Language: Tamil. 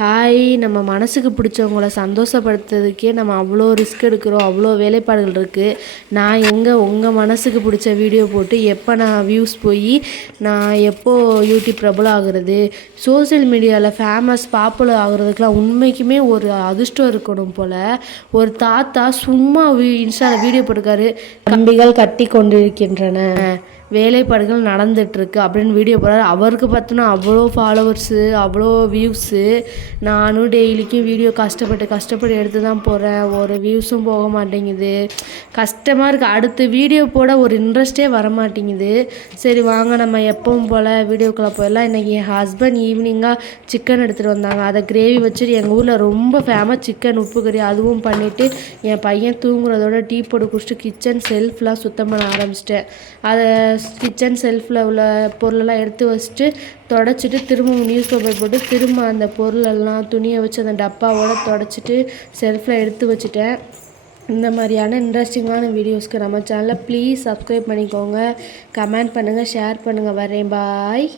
நம்ம மனசுக்கு பிடிச்சவங்கள சந்தோஷப்படுத்துறதுக்கே நம்ம அவ்வளோ ரிஸ்க் எடுக்கிறோம், அவ்வளோ வேலைப்பாடுகள் இருக்குது. நான் உங்கள் மனசுக்கு பிடிச்ச வீடியோ போட்டு எப்போ நான் வியூஸ் போய் நான் எப்போது யூடியூப் பிரபலம் ஆகுறது, சோசியல் மீடியாவில் ஃபேமஸ் பாப்புலர் ஆகுறதுக்கெலாம் உண்மைக்குமே ஒரு அதிர்ஷ்டம் இருக்கணும் போல். ஒரு தாத்தா சும்மா இன்ஸ்டாவில் வீடியோ போட்டிருக்காரு, கம்பிகள் கட்டி கொண்டிருக்கின்றன, வேலைப்பாடுகள் நடந்துகிட்ருக்கு அப்படின்னு வீடியோ போடுறாரு. அவருக்கு பார்த்தோன்னா அவ்வளோ ஃபாலோவர்ஸு, அவ்வளோ வியூஸு. நானும் டெய்லிக்கும் வீடியோ கஷ்டப்பட்டு எடுத்து தான் போகிறேன், ஒரு வியூஸும் போக மாட்டேங்குது. கஷ்டமாக இருக்குது. அடுத்து வீடியோ போட ஒரு இன்ட்ரெஸ்ட்டே வர மாட்டேங்குது. சரி வாங்க நம்ம எப்பவும் போல் வீடியோக்குள்ளே போயிடலாம். இன்றைக்கி என் ஹஸ்பண்ட் ஈவினிங்காக சிக்கன் எடுத்துகிட்டு வந்தாங்க. அதை கிரேவி வச்சுட்டு எங்கள் ஊரில் ரொம்ப ஃபேமஸ் சிக்கன் உப்பு கறி அதுவும் பண்ணிவிட்டு என் பையன் தூங்குறதோட டீ போட்டு குடிச்சிட்டு கிச்சன் செல்ஃப்லாம் சுத்தம் பண்ண ஆரம்பிச்சிட்டேன். அதை கிச்சன் செல்ஃபில் உள்ள பொருளெல்லாம் எடுத்து வச்சுட்டு தொடச்சிட்டு திரும்ப நியூஸ் பேப்பர் போட்டு திரும்ப அந்த பொருளெல்லாம் துணியை வச்சு அந்த டப்பாவோடு தொடச்சிட்டு செல்ஃபில் எடுத்து வச்சுட்டேன். இந்த மாதிரியான இன்ட்ரெஸ்டிங்கான வீடியோஸ்க்கு நம்ம சேனலை ப்ளீஸ் சப்ஸ்கிரைப் பண்ணிக்கோங்க, கமெண்ட் பண்ணுங்கள், ஷேர் பண்ணுங்கள். வரேன், பாய்.